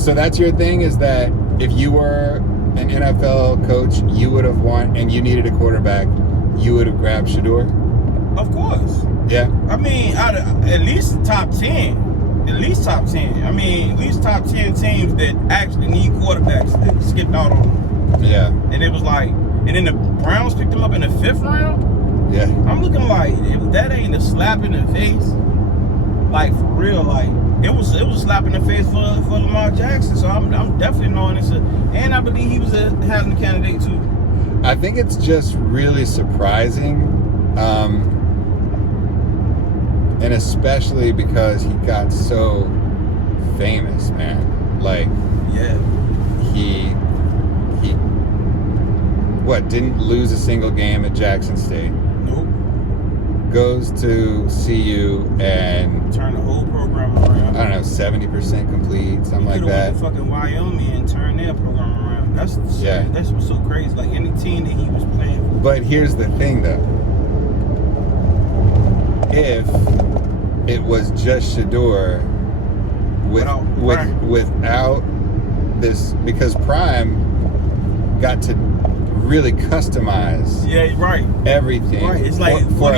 So that's your thing, is that if you were an NFL coach, you would have and you needed a quarterback, you would have grabbed Shedeur? Of course. Yeah. I mean, at least top 10. At least top 10. I mean, at least top 10 teams that actually need quarterbacks that skipped out on them. Yeah. And it was like, and then the Browns picked him up in the 5th round. Yeah. I'm looking like, if that ain't a slap in the face, like for real, like it was a slap in the face for Lamar Jackson. So I'm definitely knowing this. And I believe he was a Heisman candidate too. I think it's just really surprising, and especially because he got so famous, man. Like, yeah, he didn't lose a single game at Jackson State. Nope. Goes to CU and turn the whole program around. I don't know, 70% complete, something like that. Went to fucking Wyoming and turned their program around. That's what's so crazy. Like any team that he was playing for. But here's the thing, though. If it was just Shedeur without this, because Prime got to really customize everything. Right. It's like for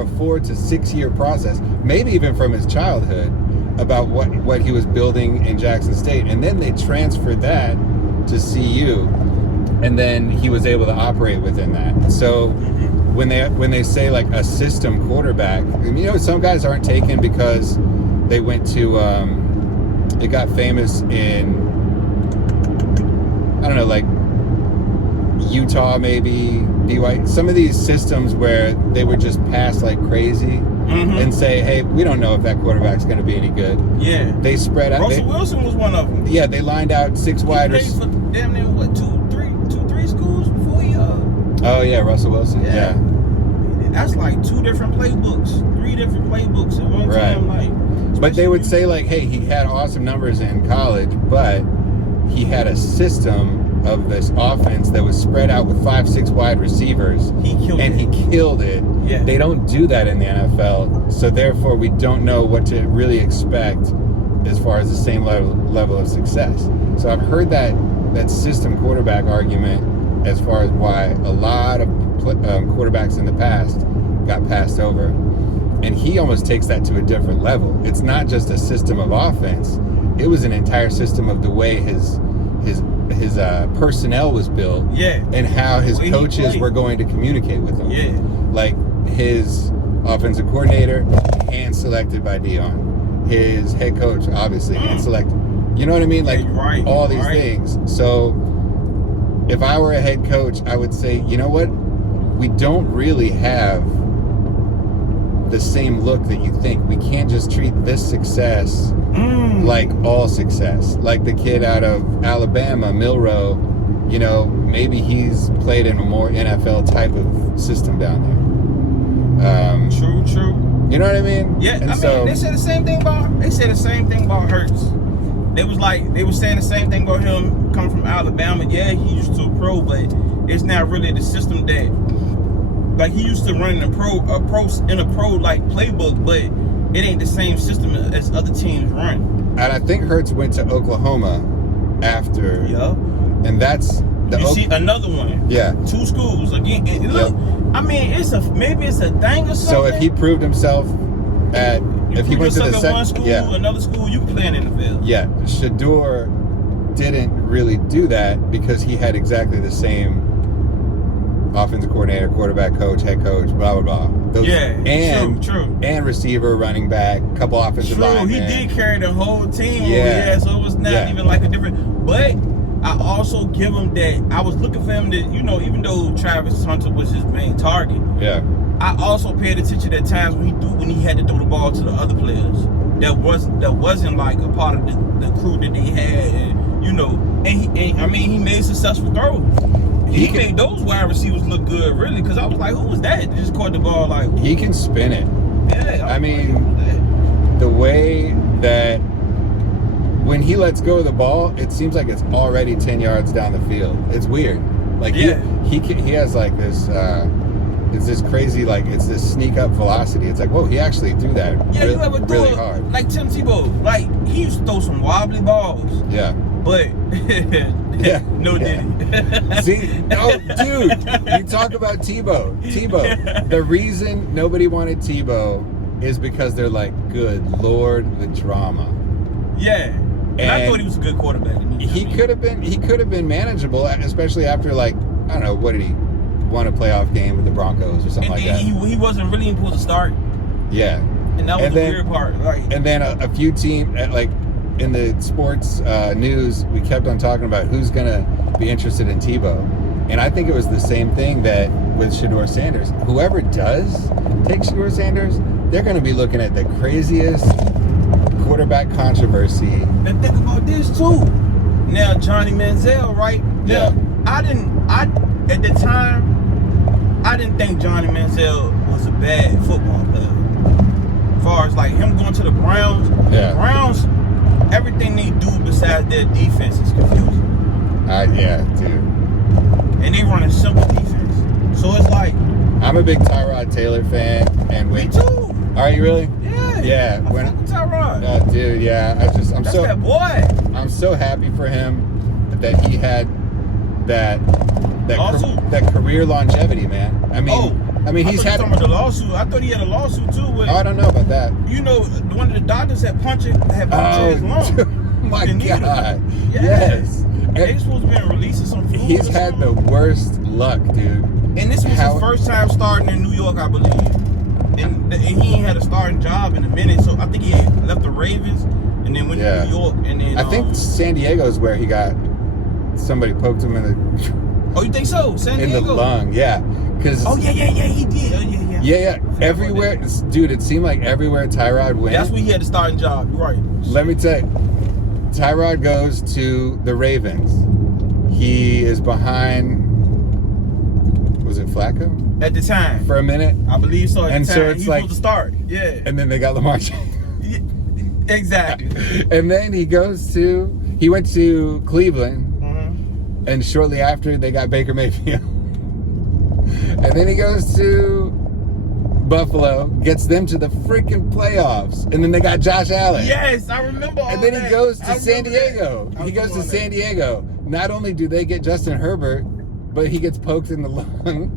a 4 to 6 year process, maybe even from his childhood, about what he was building in Jackson State, and then they transferred that to CU, and then he was able to operate within that. So when they say like a system quarterback, you know, some guys aren't taken because they went to it got famous in, I don't know, like Utah, maybe BYU, some of these systems where they would just pass like crazy and say, hey, we don't know if that quarterback's going to be any good. Yeah. They spread out. Russell Wilson was one of them. Yeah, they lined out 6 wide receivers. He played for damn near, what, two, three schools before he, Oh, yeah, Russell Wilson, yeah. That's like 2 different playbooks, 3 different playbooks at one time. Like, but they would say, like, hey, he had awesome numbers in college, but he had a system of this offense that was spread out with 5-6 wide receivers. He killed it. Yeah. They don't do that in the NFL, so therefore we don't know what to really expect as far as the same level of success. So I've heard that system quarterback argument as far as why a lot of quarterbacks in the past got passed over, and he almost takes that to a different level. It's not just a system of offense; it was an entire system of the way his personnel was built, and how his coaches were going to communicate with him. Yeah, like his offensive coordinator, hand selected by Dion. His head coach, obviously, hand selected. You know what I mean? Like all these things. So if I were a head coach, I would say, you know what? We don't really have the same look that you think. We can't just treat this success like all success. Like the kid out of Alabama, Milroe, you know, maybe he's played in a more NFL type of system down there. True. You know what I mean? Yeah, and I mean, they said the same thing about Hurts. They were saying the same thing about him coming from Alabama. Yeah, he used to a pro, but it's not really the system that, like, he used to run in a pro like playbook, but it ain't the same system as other teams run. And I think Hurts went to Oklahoma after. Yeah. And that's see another one. Yeah. 2 schools again. And look, I mean, maybe it's a thing or something. So if he proved himself if he went to the one school, another school, you can play in the NFL. Yeah, Shedeur didn't really do that because he had exactly the same offensive coordinator, quarterback coach, head coach, blah blah blah. True. And receiver, running back, couple offensive linemen. He did carry the whole team. So it was not even like a different. But I also give him that. I was looking for him to, you know, even though Travis Hunter was his main target. Yeah. I also paid attention at times when he had to throw the ball to the other players that wasn't like a part of the crew that they had, and, you know, and he made successful throws. He made those wide receivers look good, really, because I was like, who was that? He just caught the ball like. He can spin it. Yeah. I mean, the way that when he lets go of the ball, it seems like it's already 10 yards down the field. It's weird. Like he has like this. it's this crazy, like, it's this sneak up velocity. It's like, whoa, he actually threw that you ever throw really it, hard. like Tim Tebow, like, he used to throw some wobbly balls. Yeah. But, no diddy. See, no, dude, you talk about Tebow. The reason nobody wanted Tebow is because they're like, good Lord, the drama. Yeah. And I thought he was a good quarterback. He could have been manageable, especially after, like, I don't know, what did he won a playoff game with the Broncos or something like that. He wasn't really supposed to start. Yeah. And that was the weird part. Like, and then a few teams, like in the sports news, we kept on talking about who's going to be interested in Tebow. And I think it was the same thing that with Shedeur Sanders. Whoever does take Shedeur Sanders, they're going to be looking at the craziest quarterback controversy. And think about this too. Now Johnny Manziel, right? Now, yeah. At the time, I didn't think Johnny Manziel was a bad football player. As far as like him going to the Browns, yeah. The Browns, everything they do besides their defense is confusing. Yeah, dude. And they run a simple defense. So it's like, I'm a big Tyrod Taylor fan, and me too. Are you really? Yeah. Yeah. I fuck with Tyrod. Oh, dude, yeah. That's that boy. I'm so happy for him that he had that career longevity, man. I mean, he's had the lawsuit. I thought he had a lawsuit too. With, I don't know about that. You know, one of the doctors had punctured his lung. My God. Yeah. Yes. They supposed to be releasing some fluid. He's had the worst luck, dude. And this was his first time starting in New York, I believe. And he ain't had a starting job in a minute, so I think he had left the Ravens and then went to New York. And then I think San Diego's where he got somebody poked him in the. Oh, you think so? San Diego? In the lung, yeah. Oh yeah, he did. Oh, yeah. Everywhere, dude. It seemed like everywhere Tyrod went. That's when he had the starting job, right? Let me tell you, Tyrod goes to the Ravens. He is behind. Was it Flacco? At the time. For a minute. I believe so. At and the time. so it's he like supposed to start. Yeah. And then they got Lamar Jackson. Yeah, exactly. And then he went to Cleveland. And shortly after, they got Baker Mayfield. And then he goes to Buffalo, gets them to the freaking playoffs. And then they got Josh Allen. Yes, I remember all that. And then he goes to San Diego. He goes to San Diego. Not only do they get Justin Herbert, but he gets poked in the lung.